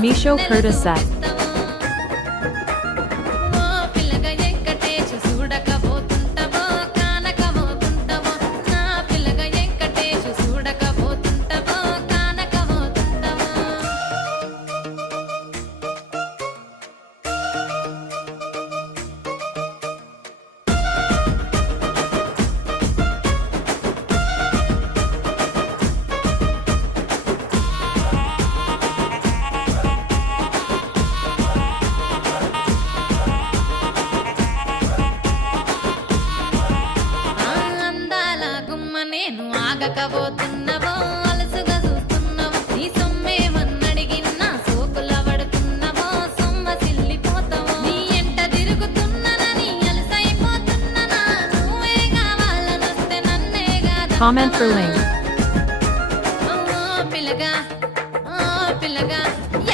Misho Curtis set. ఆగకపోతున్నవో అలసుగా చూస్తున్నవో నీ సొమ్మేమన్నడిగిన్నా సోకుల పడుతున్నవో సొమ్మసిల్లిపోతావో నీ ఎంట తిరుగుతున్ననని అలసైపోతున్ననా నువ్వే కావాలనొస్తే నన్నే కాదా Comment for link.